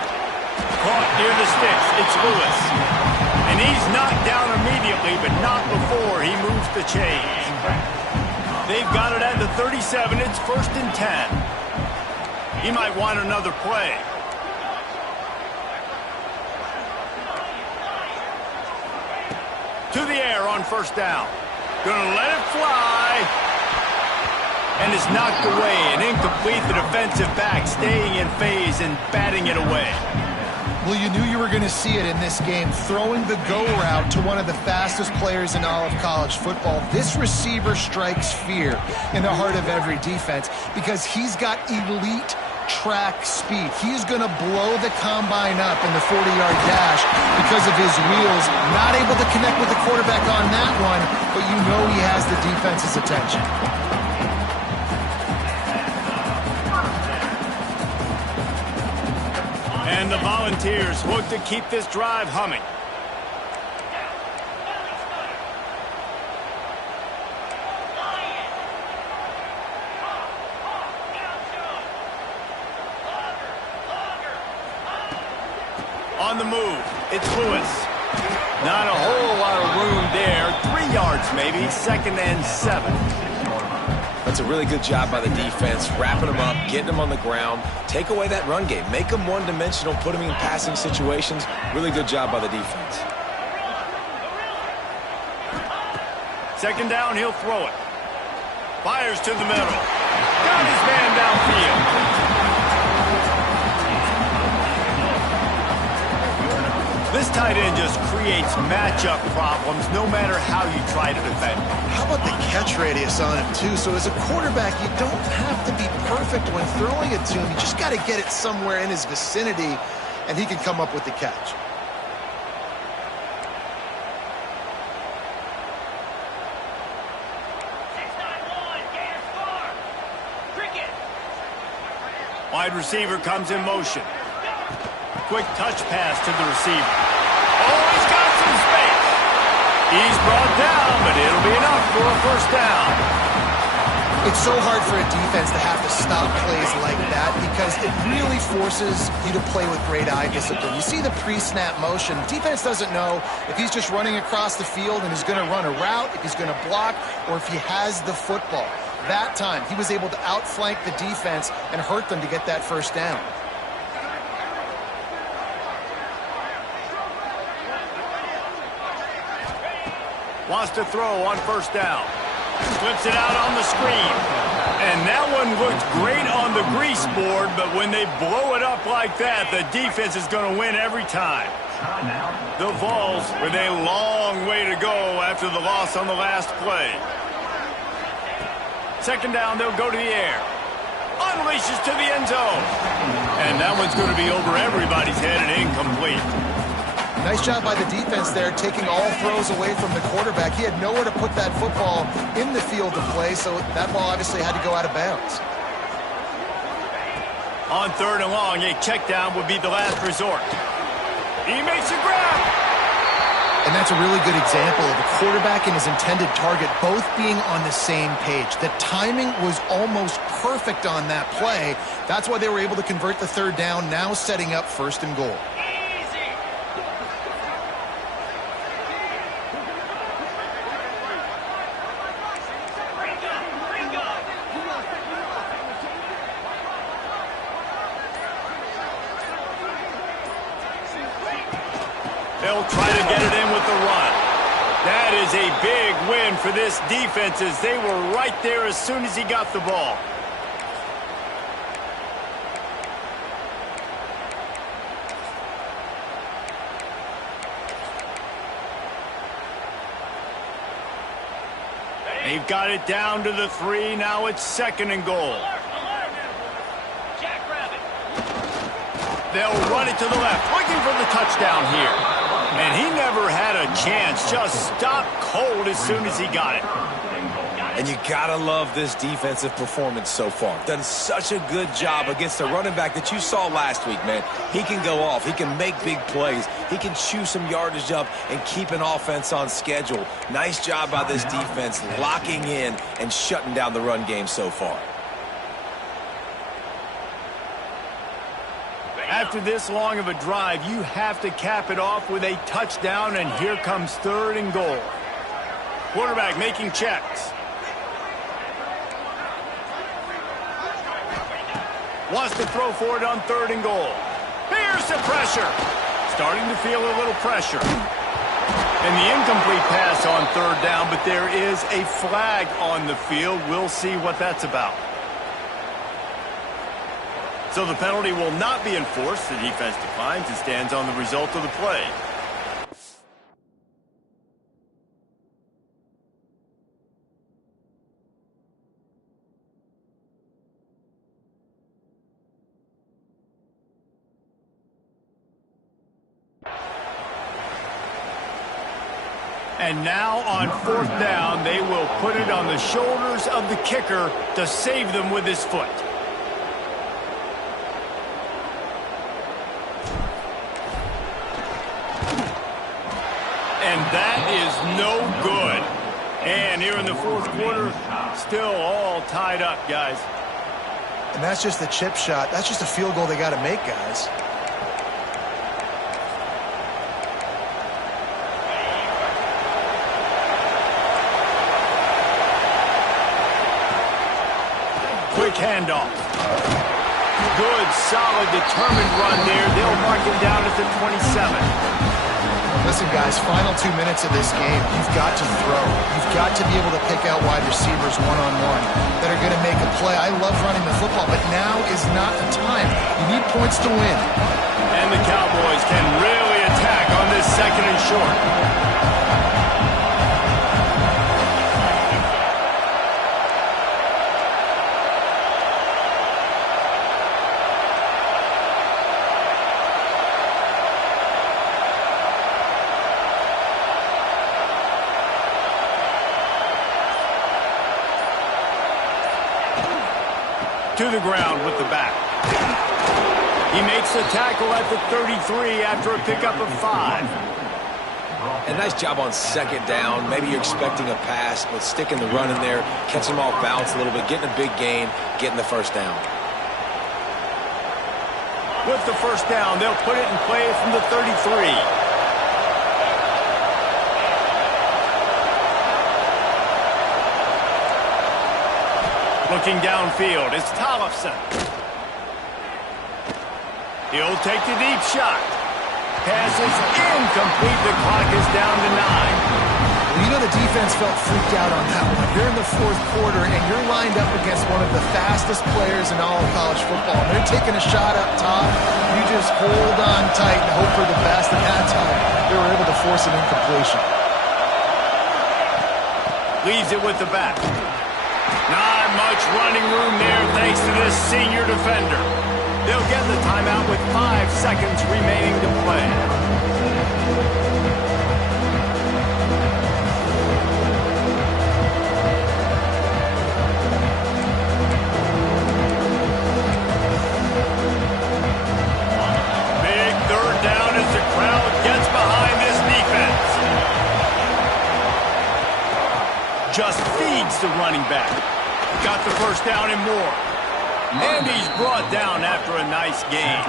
Caught near the sticks. It's Lewis. And he's knocked down immediately, but not before he moves the chains. They've got it at the 37. It's 1st and 10. He might want another play. To the air on 1st down. Gonna let it fly. And it's knocked away and incomplete. The defensive back staying in phase and batting it away. Well, you knew you were going to see it in this game, throwing the go route to one of the fastest players in all of college football. This receiver strikes fear in the heart of every defense because he's got elite track speed. He's going to blow the combine up in the 40-yard dash because of his wheels. Not able to connect with the quarterback on that one, but you know he has the defense's attention. And the Volunteers look to keep this drive humming. On the move, it's Lewis. Not a whole lot of room there. 3 yards maybe, 2nd and 7. That's a really good job by the defense, wrapping them up, getting them on the ground, take away that run game, make them one-dimensional, put them in passing situations. Really good job by the defense. 2nd down, he'll throw it. Fires to the middle. Got his man downfield. This tight end just creates matchup problems no matter how you try to defend. How about the catch radius on him, too? So as a quarterback, you don't have to be perfect when throwing it to him. You just got to get it somewhere in his vicinity, and he can come up with the catch. Wide receiver comes in motion. Quick touch pass to the receiver. Oh, he's got some space. He's brought down, but it'll be enough for a 1st down. It's so hard for a defense to have to stop plays like that because it really forces you to play with great eye discipline. You see the pre-snap motion. Defense doesn't know if he's just running across the field and is going to run a route, if he's going to block, or if he has the football. That time, he was able to outflank the defense and hurt them to get that 1st down. Wants to throw on 1st down. Flips it out on the screen. And that one looked great on the grease board, but when they blow it up like that, the defense is going to win every time. The Vols with a long way to go after the loss on the last play. Second down, they'll go to the air. Unleashes to the end zone. And that one's going to be over everybody's head and incomplete. Nice job by the defense there, taking all throws away from the quarterback. He had nowhere to put that football in the field of play, so that ball obviously had to go out of bounds. On third and long, a check down would be the last resort. He makes a grab. And that's a really good example of a quarterback and his intended target both being on the same page. The timing was almost perfect on that play. That's why they were able to convert the third down, now setting up first and goal. They'll try to get it in with the run. That is a big win for this defense as they were right there as soon as he got the ball. They've got it down to the 3. Now it's second and goal. They'll run it to the left, looking for the touchdown here. And he never had a chance, just stopped cold as soon as he got it. And you gotta love this defensive performance so far. Done such a good job against the running back that you saw last week, man. He can go off. He can make big plays. He can chew some yardage up and keep an offense on schedule. Nice job by this defense locking in and shutting down the run game so far. After this long of a drive, you have to cap it off with a touchdown, and here comes third and goal. Quarterback making checks. Wants to throw for it on third and goal. Here's the pressure. Starting to feel a little pressure. And the incomplete pass on third down, but there is a flag on the field. We'll see what that's about. So the penalty will not be enforced. The defense declines and stands on the result of the play. And now on fourth down, they will put it on the shoulders of the kicker to save them with his foot. And that is no good. And here in the fourth quarter, still all tied up, guys. And that's just the chip shot. That's just a field goal they got to make, guys. Quick handoff. Good, solid, determined run there. They'll mark him down at the 27. Listen, guys, final 2 minutes of this game, you've got to throw. You've got to be able to pick out wide receivers one-on-one that are going to make a play. I love running the football, but now is not the time. You need points to win. And the Cowboys can really attack on this second and short. To the ground with the back. He makes the tackle at the 33 after a pickup of 5. And nice job on second down. Maybe you're expecting a pass, but sticking the run in there, catching them off balance a little bit, getting a big gain, getting the first down. With the first down, they'll put it in play from the 33. Looking downfield, it's Tollefson. He'll take the deep shot. Pass is incomplete. The clock is down to 9. You know the defense felt freaked out on that one. You're in the fourth quarter, and you're lined up against one of the fastest players in all of college football. And they're taking a shot up top. You just hold on tight and hope for the best. And that time, they were able to force an incompletion. Leaves it with the back. Not much running room there thanks to this senior defender. They'll get the timeout with 5 seconds remaining to play. Big third down as the crowd gets behind this defense. Just feeds the running back. Got the first down and more. And he's brought down after a nice gain.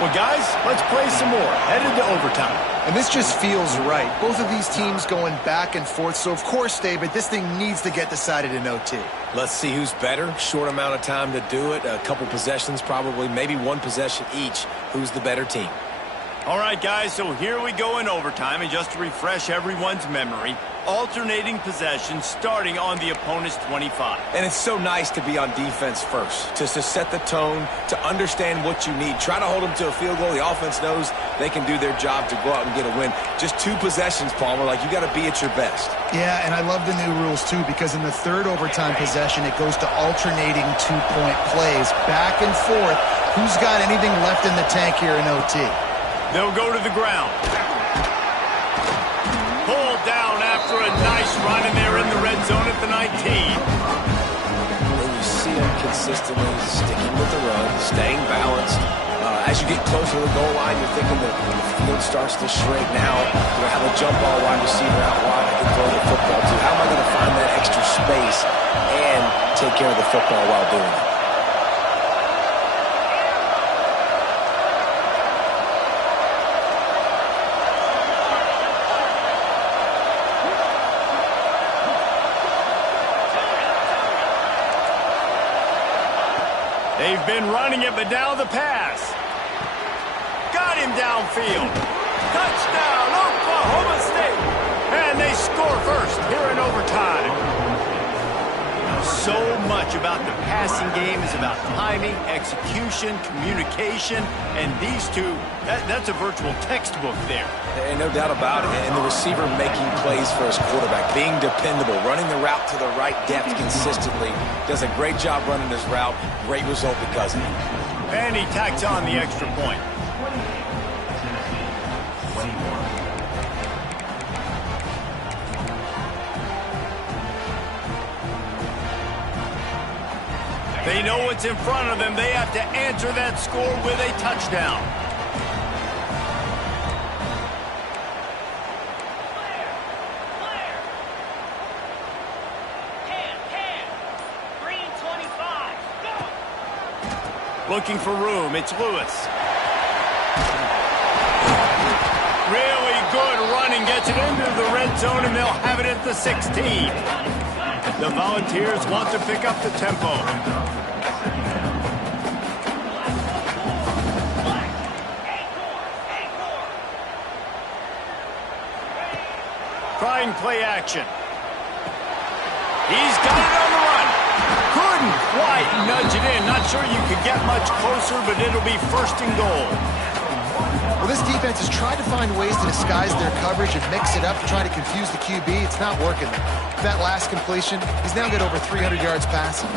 Well, guys, let's play some more. Headed to overtime. And this just feels right. Both of these teams going back and forth. So, of course, David, this thing needs to get decided in OT. Let's see who's better. Short amount of time to do it. A couple possessions probably. Maybe one possession each. Who's the better team? All right, guys, so here we go in overtime. And just to refresh everyone's memory, alternating possessions starting on the opponent's 25. And it's so nice to be on defense first, to set the tone, to understand what you need. Try to hold them to a field goal. The offense knows they can do their job to go out and get a win. Just 2 possessions, Palmer. Like, you got to be at your best. Yeah, and I love the new rules, too, because in the third overtime possession, it goes to alternating 2-point plays, back and forth. Who's got anything left in the tank here in OT? They'll go to the ground. Pulled down after a nice run, and they're in the red zone at the 19. And you see them consistently sticking with the run, staying balanced. As you get closer to the goal line, you're thinking the field starts to shrink. Now, do I have a jump ball wide receiver out wide I can throw the football to? How am I going to find that extra space and take care of the football while doing it? They've been running it, but now the pass. Got him downfield. Touchdown, Oklahoma State. And they score first here in overtime. So much about the passing game is about timing, execution, communication, and these two, that's a virtual textbook there. And no doubt about it. And the receiver making plays for his quarterback, being dependable, running the route to the right depth consistently. Does a great job running his route. Great result because of it. And he tacks on the extra point. They know what's in front of them. They have to answer that score with a touchdown. Looking for room. It's Lewis. Really good running. Gets it into the red zone, and they'll have it at the 16. The Volunteers want to pick up the tempo. Trying play action. He's got it on the run. Couldn't quite nudge it in. Not sure you could get much closer, but it'll be first and goal. Well, this defense has tried to find ways to disguise their coverage and mix it up to try to confuse the QB. It's not working. That last completion, he's now got over 300 yards passing.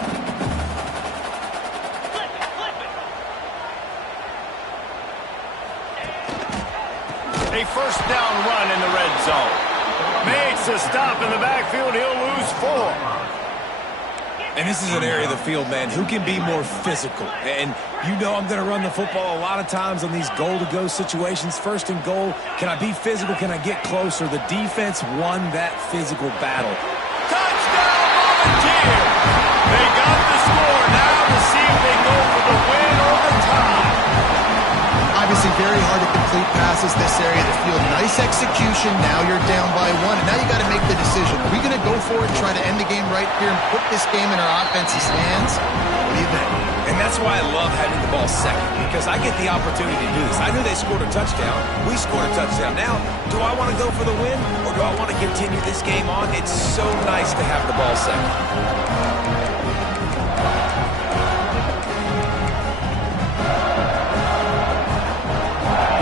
A first down run in the red zone. Makes a stop in the backfield. He'll lose 4. And this is an area of the field, man, who can be more physical. And you know I'm going to run the football a lot of times on these goal-to-go situations. First and goal, can I be physical? Can I get closer? The defense won that physical battle. Touchdown, Volunteer! They got the score. Now to see if they go for the win or the tie. Obviously very hard to complete passes this area of the field. Nice execution. Now you're down by 1. And now you got to make the decision. Are we going to go for it and try to end the game right here and put this game in our offense's hands? What do you think? And that's why I love having the ball second, because I get the opportunity to do this. I knew they scored a touchdown. We scored a touchdown. Now, do I want to go for the win, or do I want to continue this game on? It's so nice to have the ball second.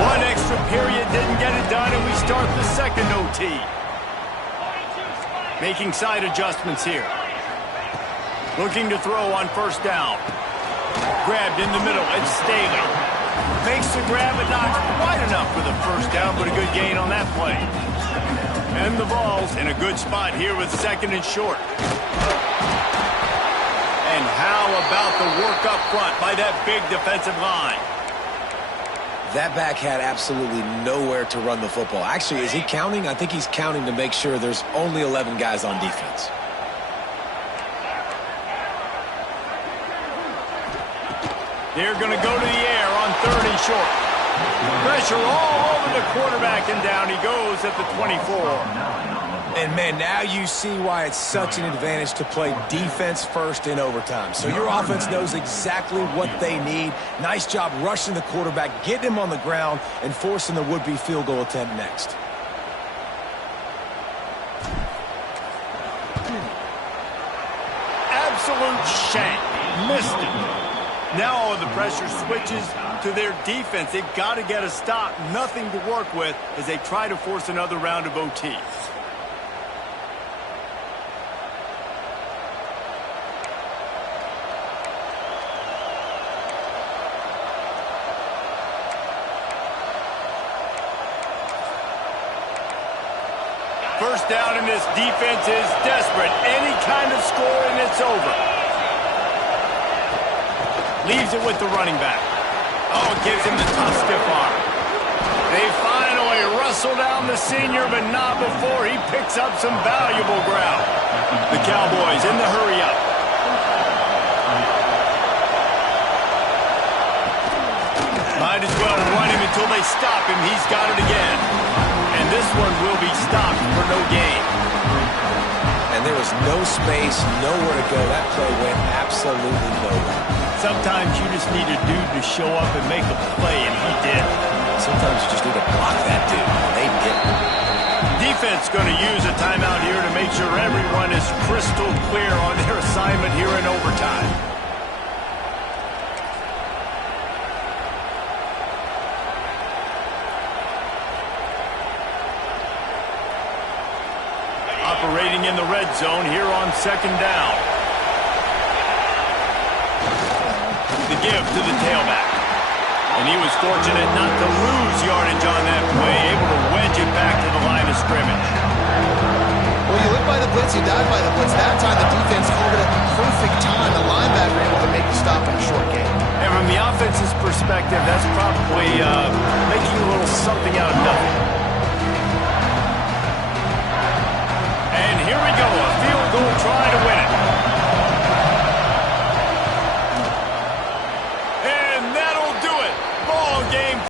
One extra period didn't get it done, and we start the second OT. Making side adjustments here. Looking to throw on first down. Grabbed in the middle. It's Staley. Makes the grab, but not quite enough for the first down, but a good gain on that play. And the ball's in a good spot here with second and short. And how about the work up front by that big defensive line? That back had absolutely nowhere to run the football. Actually, is he counting? I think he's counting to make sure there's only 11 guys on defense. They're going to go to the air on third and short. Pressure all over the quarterback, and down he goes at the 24. And, man, now you see why it's such an advantage to play defense first in overtime. So your offense knows exactly what they need. Nice job rushing the quarterback, getting him on the ground, and forcing the would-be field goal attempt next. Absolute shank. Missed it. Now all of the pressure switches to their defense. They've got to get a stop. Nothing to work with as they try to force another round of OT. First down, and this defense is desperate. Any kind of score, and it's over. Leaves it with the running back. Oh, it gives him the tough stiff arm. They finally wrestle down the senior, but not before he picks up some valuable ground. The Cowboys in the hurry-up. Might as well run him until they stop him. He's got it again. And this one will be stopped for no gain. And there was no space, nowhere to go. That play went absolutely nowhere. Sometimes you just need a dude to show up and make a play, and he did. Sometimes you just need to block that dude, and they didn't. Defense going to use a timeout here to make sure everyone is crystal clear on their assignment here in overtime. Operating in the red zone here on second down. The give to the tailback. And he was fortunate not to lose yardage on that play, able to wedge it back to the line of scrimmage. Well, you live by the blitz, you die by the blitz. That time the defense called it at the perfect time. The linebacker able to make the stop in a short game. And from the offense's perspective, that's probably making a little something out of nothing.